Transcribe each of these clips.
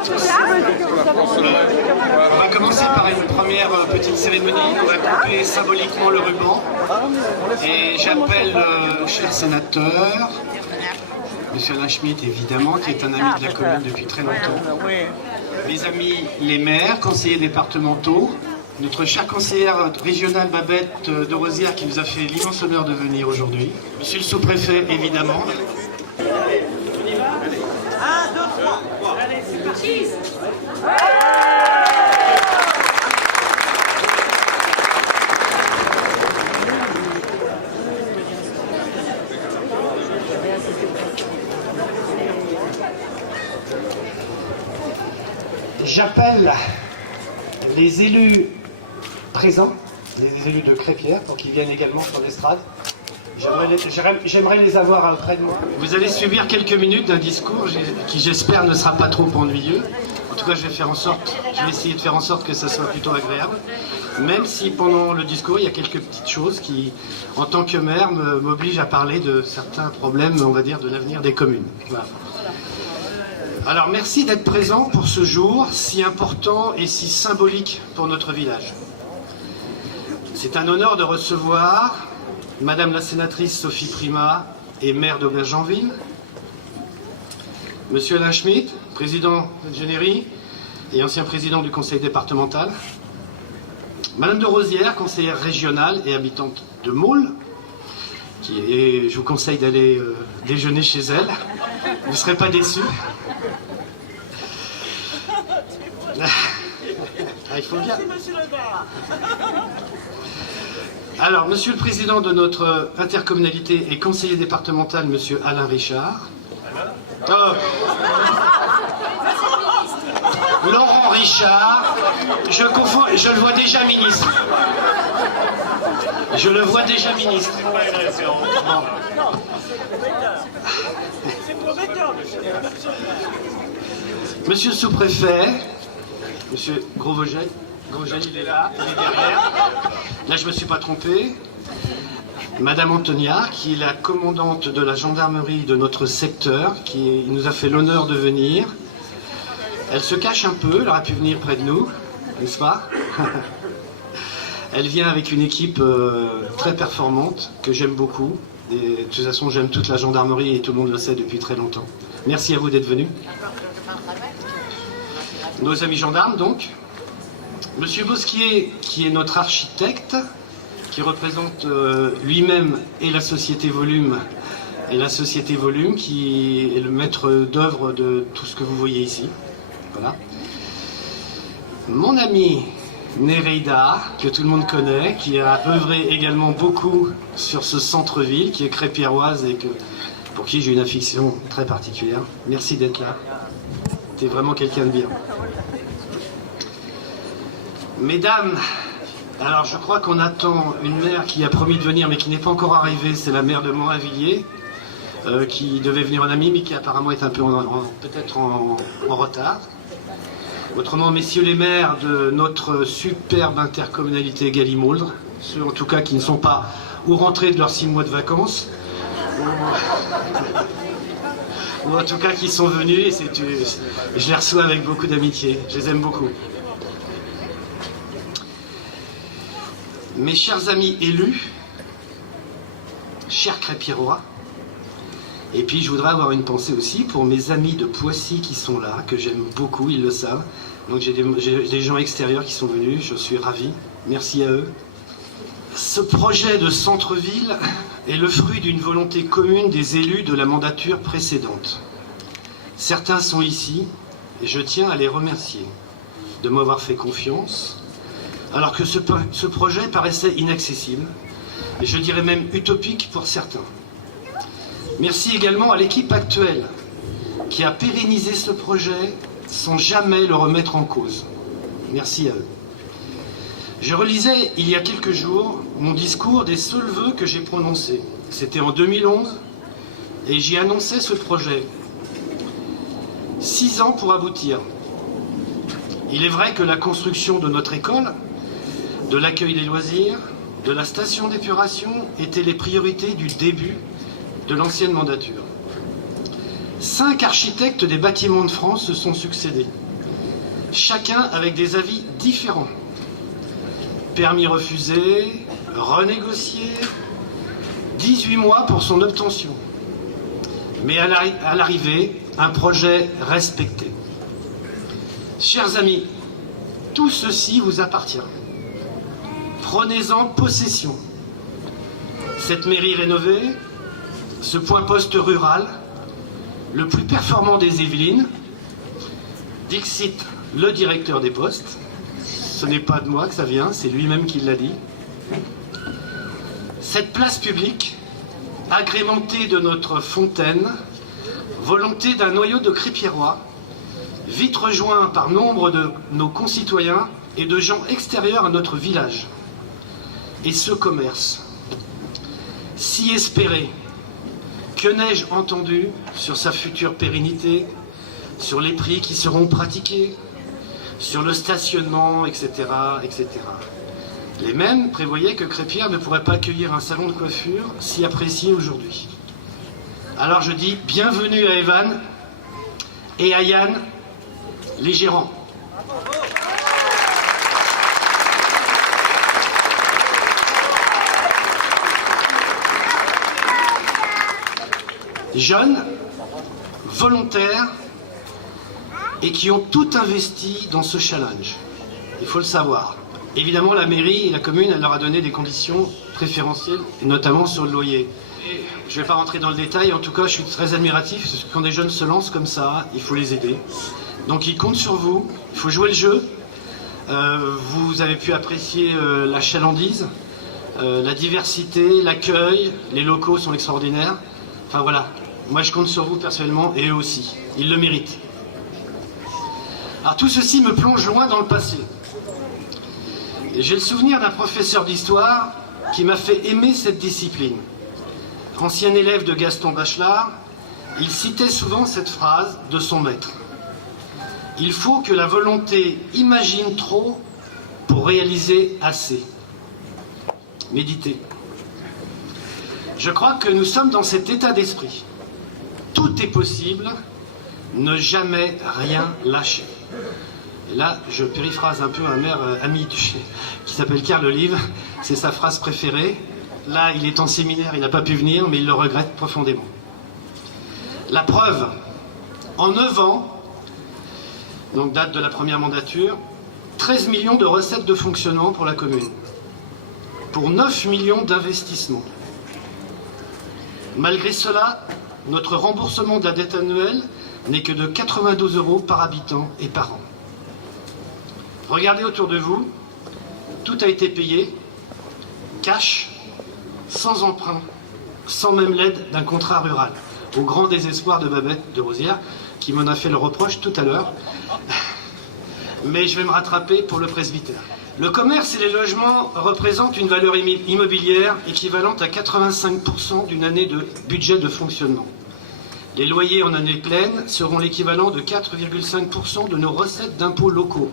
à tous. On va commencer par une première petite cérémonie. On va couper symboliquement le ruban. Et j'appelle le cher sénateur, Monsieur Alain Schmitt évidemment, qui est un ami de la commune depuis très longtemps. Mes amis les maires, conseillers départementaux, notre chère conseillère régionale Babette de Rosière qui nous a fait l'immense honneur de venir aujourd'hui. Monsieur le sous-préfet évidemment. Allez, on y va. Allez. 1, 2, 3. Allez, c'est parti. J'appelle les élus présents, les élus de Crépierre, pour qu'ils viennent également sur l'estrade. J'aimerais les avoir près de moi. Vous allez subir quelques minutes d'un discours qui, j'espère, ne sera pas trop ennuyeux. En tout cas, je vais essayer de faire en sorte que ça soit plutôt agréable. Même si pendant le discours, il y a quelques petites choses qui, en tant que maire, m'obligent à parler de certains problèmes, on va dire, de l'avenir des communes. Voilà. Alors, merci d'être présent pour ce jour si important et si symbolique pour notre village. C'est un honneur de recevoir Madame la sénatrice Sophie Primas et maire d'Aubergenville, Monsieur Alain Schmitt, président d'ingénierie et ancien président du conseil départemental, Madame de Rosière, conseillère régionale et habitante de Maule, je vous conseille d'aller déjeuner chez elle, vous ne serez pas déçus. Il faut bien. Alors, Monsieur le Président de notre intercommunalité et conseiller départemental, Monsieur Alain Richard. Oh. Laurent Richard. Je confonds, je le vois déjà ministre. Je le vois déjà ministre. Monsieur le sous-préfet, Monsieur Gros-Vogel, il est là, il est derrière. Là, je ne me suis pas trompé. Madame Antonia, qui est la commandante de la gendarmerie de notre secteur, qui nous a fait l'honneur de venir. Elle se cache un peu, elle aurait pu venir près de nous, n'est-ce pas? Elle vient avec une équipe très performante, que j'aime beaucoup. Et, de toute façon, j'aime toute la gendarmerie et tout le monde le sait depuis très longtemps. Merci à vous d'être venus. Nos amis gendarmes, donc. Monsieur Bosquier, qui est notre architecte, qui représente lui-même et la société Volume, qui est le maître d'œuvre de tout ce que vous voyez ici. Voilà. Mon ami Nereida, que tout le monde connaît, qui a œuvré également beaucoup sur ce centre-ville, qui est crépierroise et pour qui j'ai une affection très particulière. Merci d'être là. T'es vraiment quelqu'un de bien. Mesdames, alors je crois qu'on attend une maire qui a promis de venir mais qui n'est pas encore arrivée, c'est la maire de Morinvilliers, qui devait venir en ami mais qui apparemment est un peu peut-être en retard. Autrement, messieurs les maires de notre superbe intercommunalité Galimauldre, ceux en tout cas qui ne sont pas ou rentrés de leurs 6 mois de vacances, ou en tout cas qui sont venus, et je les reçois avec beaucoup d'amitié, je les aime beaucoup. Mes chers amis élus, chers crépierrois, et puis je voudrais avoir une pensée aussi pour mes amis de Poissy qui sont là, que j'aime beaucoup, ils le savent. Donc j'ai des gens extérieurs qui sont venus, je suis ravi, merci à eux. Ce projet de centre-ville est le fruit d'une volonté commune des élus de la mandature précédente. Certains sont ici, et je tiens à les remercier de m'avoir fait confiance, alors que ce projet paraissait inaccessible, et je dirais même utopique pour certains. Merci également à l'équipe actuelle, qui a pérennisé ce projet sans jamais le remettre en cause. Merci à eux. Je relisais il y a quelques jours mon discours des seuls vœux que j'ai prononcés. C'était en 2011, et j'y annonçais ce projet. 6 ans pour aboutir. Il est vrai que la construction de notre école, de l'accueil des loisirs, de la station d'épuration étaient les priorités du début de l'ancienne mandature. 5 architectes des bâtiments de France se sont succédés. chacun avec des avis différents. Permis refusé, renégocié, 18 mois pour son obtention. Mais à l'arrivée, un projet respecté. Chers amis, tout ceci vous appartient. Prenez-en possession. Cette mairie rénovée, ce point poste rural, le plus performant des Yvelines, dixit le directeur des postes, ce n'est pas de moi que ça vient, c'est lui-même qui l'a dit. Cette place publique, agrémentée de notre fontaine, volonté d'un noyau de Crépierrois, vite rejoint par nombre de nos concitoyens et de gens extérieurs à notre village. Et ce commerce, si espéré, que n'ai-je entendu sur sa future pérennité, sur les prix qui seront pratiqués, sur le stationnement, etc., etc. Les mêmes prévoyaient que Crépierre ne pourrait pas accueillir un salon de coiffure si apprécié aujourd'hui. Alors je dis bienvenue à Evan et à Yann, les gérants. Jeunes, volontaires et qui ont tout investi dans ce challenge. Il faut le savoir. Évidemment, la mairie et la commune, elle leur a donné des conditions préférentielles, et notamment sur le loyer. Et je ne vais pas rentrer dans le détail, en tout cas, je suis très admiratif, parce que quand des jeunes se lancent comme ça, il faut les aider. Donc ils comptent sur vous, il faut jouer le jeu. Vous avez pu apprécier la chalandise, la diversité, l'accueil, les locaux sont extraordinaires. Enfin voilà, moi je compte sur vous personnellement, et eux aussi, ils le méritent. Alors tout ceci me plonge loin dans le passé. J'ai le souvenir d'un professeur d'histoire qui m'a fait aimer cette discipline. Ancien élève de Gaston Bachelard, il citait souvent cette phrase de son maître. Il faut que la volonté imagine trop pour réaliser assez. Méditez. Je crois que nous sommes dans cet état d'esprit. Tout est possible, ne jamais rien lâcher. Et là, je périphrase un peu un maire ami qui s'appelle Karl Olive, c'est sa phrase préférée. Là, il est en séminaire, il n'a pas pu venir, mais il le regrette profondément. La preuve, en 9 ans, donc date de la première mandature, 13 millions de recettes de fonctionnement pour la commune, pour 9 millions d'investissements. Malgré cela, notre remboursement de la dette annuelle n'est que de 92 € par habitant et par an. Regardez autour de vous, tout a été payé, cash, sans emprunt, sans même l'aide d'un contrat rural, au grand désespoir de Babette de Rosières, qui m'en a fait le reproche tout à l'heure. Mais je vais me rattraper pour le presbytère. Le commerce et les logements représentent une valeur immobilière équivalente à 85% d'une année de budget de fonctionnement. Les loyers en année pleine seront l'équivalent de 4,5% de nos recettes d'impôts locaux.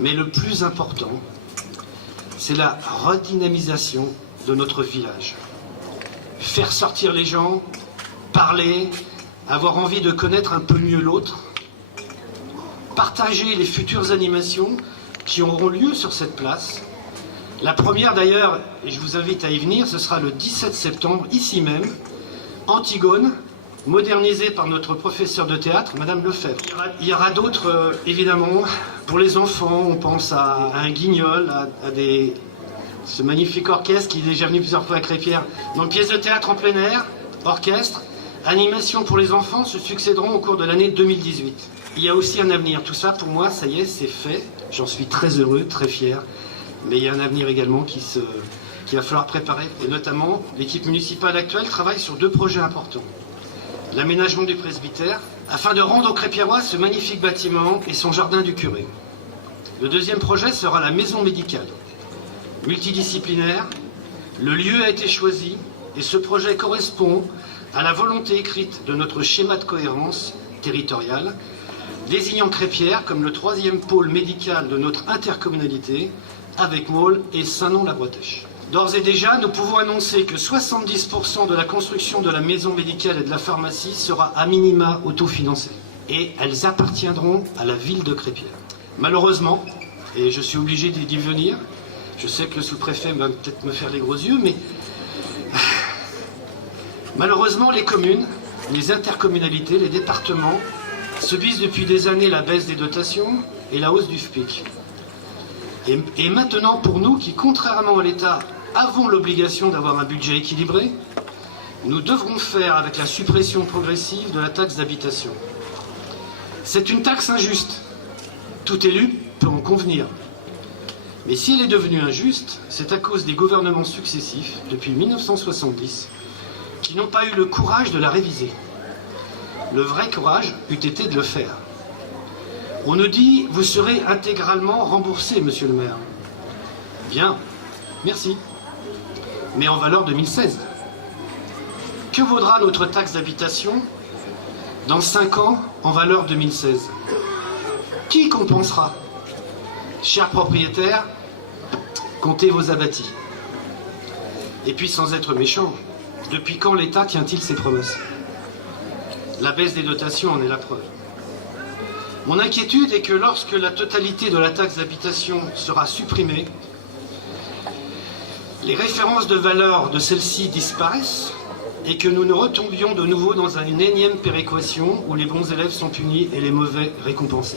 Mais le plus important, c'est la redynamisation de notre village. Faire sortir les gens, parler, avoir envie de connaître un peu mieux l'autre, partager les futures animations qui auront lieu sur cette place. La première d'ailleurs, et je vous invite à y venir, ce sera le 17 septembre, ici même, Antigone, modernisée par notre professeur de théâtre, Madame Lefebvre. Il y aura d'autres, évidemment, pour les enfants, on pense à un guignol, ce magnifique orchestre qui est déjà venu plusieurs fois à Crépierre. Donc pièces de théâtre en plein air, orchestre, animation pour les enfants se succéderont au cours de l'année 2018. Il y a aussi un avenir, tout ça pour moi, ça y est, c'est fait, j'en suis très heureux, très fier, mais il y a un avenir également qu'il va falloir préparer, et notamment l'équipe municipale actuelle travaille sur 2 projets importants. L'aménagement du presbytère, afin de rendre aux Crépierrois ce magnifique bâtiment et son jardin du curé. Le deuxième projet sera la maison médicale. Multidisciplinaire, le lieu a été choisi et ce projet correspond à la volonté écrite de notre schéma de cohérence territoriale, désignant Crépierre comme le 3e pôle médical de notre intercommunalité, avec Maule et Saint-Nom-la-Bretèche. D'ores et déjà, nous pouvons annoncer que 70% de la construction de la maison médicale et de la pharmacie sera à minima autofinancée. et elles appartiendront à la ville de Crépierre. Malheureusement, et je suis obligé d'y venir, je sais que le sous-préfet va peut-être me faire les gros yeux, mais malheureusement les communes, les intercommunalités, les départements subissent depuis des années la baisse des dotations et la hausse du FPIC. Et maintenant, pour nous qui, contrairement à l'État, avons l'obligation d'avoir un budget équilibré, nous devrons faire avec la suppression progressive de la taxe d'habitation. C'est une taxe injuste. Tout élu peut en convenir. Mais si elle est devenue injuste, c'est à cause des gouvernements successifs, depuis 1970, qui n'ont pas eu le courage de la réviser. Le vrai courage eût été de le faire. On nous dit « Vous serez intégralement remboursé, monsieur le maire ». Bien, merci. Mais en valeur 2016. Que vaudra notre taxe d'habitation dans 5 ans en valeur 2016? Qui compensera? Chers propriétaires, comptez vos abattis. Et puis sans être méchant, depuis quand l'État tient-il ses promesses? La baisse des dotations en est la preuve. Mon inquiétude est que lorsque la totalité de la taxe d'habitation sera supprimée, les références de valeur de celle-ci disparaissent et que nous nous retombions de nouveau dans une énième péréquation où les bons élèves sont punis et les mauvais récompensés.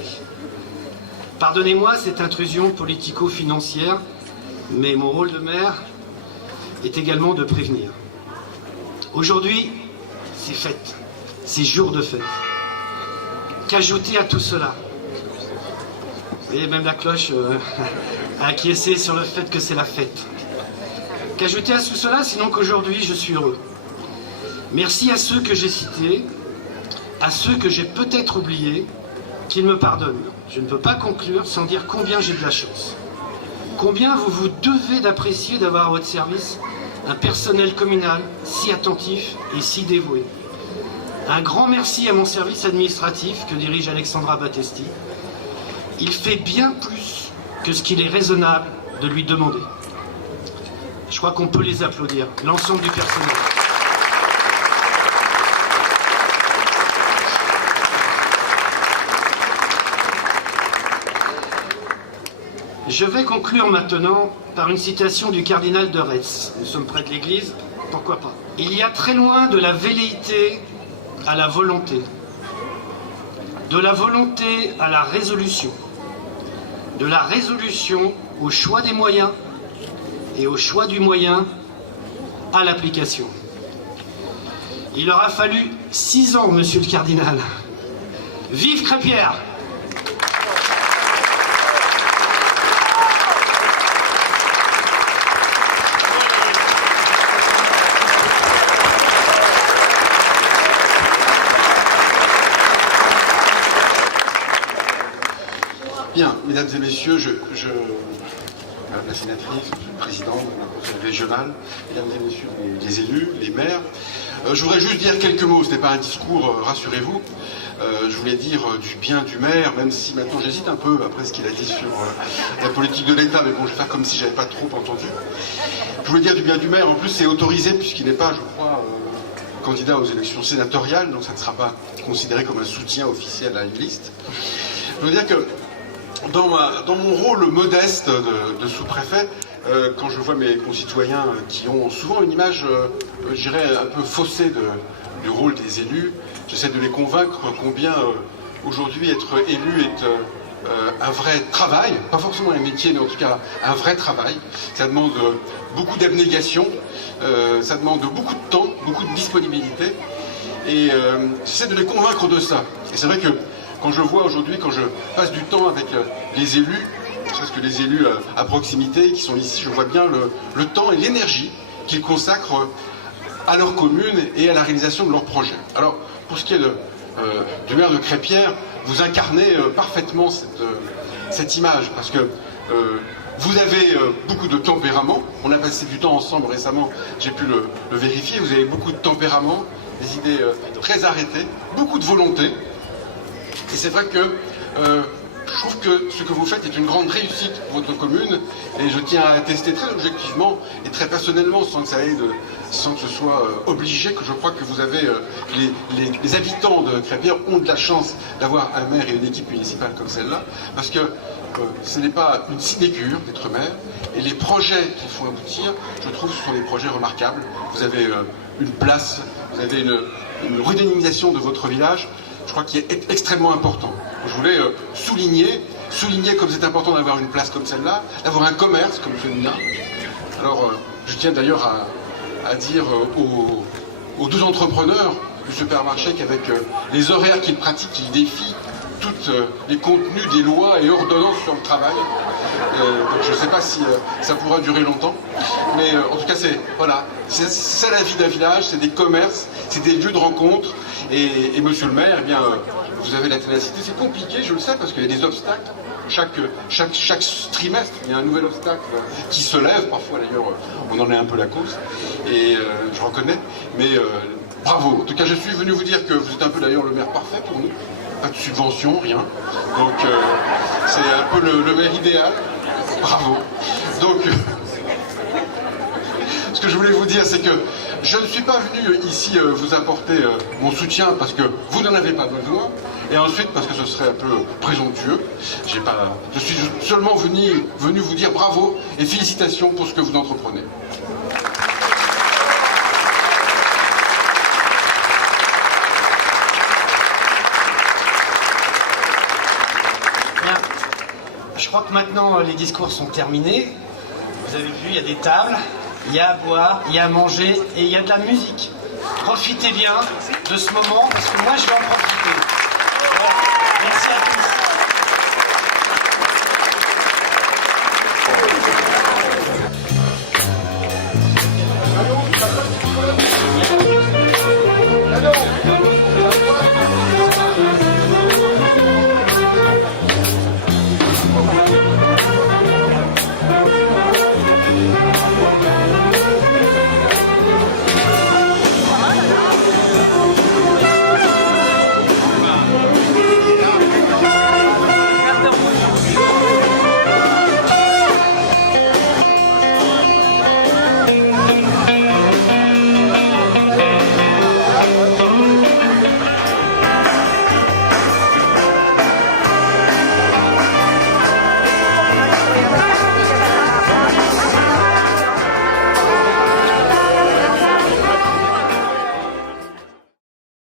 Pardonnez-moi cette intrusion politico-financière, mais mon rôle de maire est également de prévenir. Aujourd'hui, c'est fête, c'est jour de fête. Qu'ajouter à tout cela? Et même la cloche a acquiescé sur le fait que c'est la fête. Qu'ajouter à tout cela, sinon qu'aujourd'hui je suis heureux. Merci à ceux que j'ai cités, à ceux que j'ai peut-être oubliés, qu'ils me pardonnent. Je ne peux pas conclure sans dire combien j'ai de la chance. Combien vous vous devez d'apprécier d'avoir à votre service un personnel communal si attentif et si dévoué. Un grand merci à mon service administratif que dirige Alexandra Battesti. Il fait bien plus que ce qu'il est raisonnable de lui demander. Je crois qu'on peut les applaudir, l'ensemble du personnel. Je vais conclure maintenant par une citation du cardinal de Retz. Nous sommes près de l'église, pourquoi pas. Il y a très loin de la velléité à la volonté, de la volonté à la résolution, de la résolution au choix des moyens et au choix du moyen à l'application. Il aura fallu 6 ans, monsieur le cardinal. Vive Crépierre! Bien, mesdames et messieurs, Madame la sénatrice, Monsieur le Président de la Conseil régional, mesdames et messieurs les élus, les maires, je voudrais juste dire quelques mots, ce n'est pas un discours, rassurez-vous. Je voulais dire du bien du maire, même si maintenant j'hésite un peu après ce qu'il a dit sur la politique de l'État, mais bon, je vais faire comme si je n'avais pas trop entendu. Je voulais dire du bien du maire, en plus c'est autorisé puisqu'il n'est pas, je crois, candidat aux élections sénatoriales, donc ça ne sera pas considéré comme un soutien officiel à une liste. Je veux dire que dans mon rôle modeste de sous-préfet, quand je vois mes concitoyens qui ont souvent une image, je dirais, un peu faussée du rôle des élus, j'essaie de les convaincre combien aujourd'hui être élu est un vrai travail, pas forcément un métier, mais en tout cas un vrai travail. Ça demande beaucoup d'abnégation, ça demande beaucoup de temps, beaucoup de disponibilité, et j'essaie de les convaincre de ça. Et c'est vrai que quand je vois aujourd'hui, quand je passe du temps avec les élus, parce que les élus à proximité qui sont ici, je vois bien le temps et l'énergie qu'ils consacrent à leur commune et à la réalisation de leurs projets. Alors, pour ce qui est du maire de Crépierre, vous incarnez parfaitement cette image, parce que vous avez beaucoup de tempérament. On a passé du temps ensemble récemment, j'ai pu le vérifier. Vous avez beaucoup de tempérament, des idées très arrêtées, beaucoup de volonté. Et c'est vrai que Je trouve que ce que vous faites est une grande réussite pour votre commune et je tiens à attester très objectivement et très personnellement, sans que ça aide, sans que ce soit obligé, que je crois que vous avez, les habitants de Crépierre ont de la chance d'avoir un maire et une équipe municipale comme celle-là, parce que ce n'est pas une sinécure d'être maire, et les projets qu'il faut aboutir, je trouve, ce sont des projets remarquables. Vous avez une place, vous avez une redynamisation de votre village, je crois qu'il est extrêmement important. Je voulais souligner comme c'est important d'avoir une place comme celle-là, d'avoir un commerce comme celui-là. Alors, je tiens d'ailleurs à dire aux deux entrepreneurs du supermarché qu'avec les horaires qu'ils pratiquent, ils défient tous les contenus des lois et ordonnances sur le travail. Donc je ne sais pas si ça pourra durer longtemps, mais en tout cas c'est la vie d'un village, c'est des commerces, c'est des lieux de rencontre. Et monsieur le maire, eh bien, vous avez la ténacité. C'est compliqué, je le sais, parce qu'il y a des obstacles. Chaque trimestre, il y a un nouvel obstacle qui se lève. Parfois, d'ailleurs, on en est un peu la cause. Et je reconnais. Mais bravo. En tout cas, je suis venu vous dire que vous êtes un peu d'ailleurs le maire parfait pour nous. Pas de subvention, rien. Donc, c'est un peu le maire idéal. Bravo. Donc, ce que je voulais vous dire, c'est que je ne suis pas venu ici vous apporter mon soutien parce que vous n'en avez pas besoin, et ensuite parce que ce serait un peu présomptueux. Je suis seulement venu vous dire bravo et félicitations pour ce que vous entreprenez. Bien. Je crois que maintenant les discours sont terminés. Vous avez vu, il y a des tables. Il y a à boire, il y a à manger et il y a de la musique. Profitez bien de ce moment parce que moi je vais en profiter.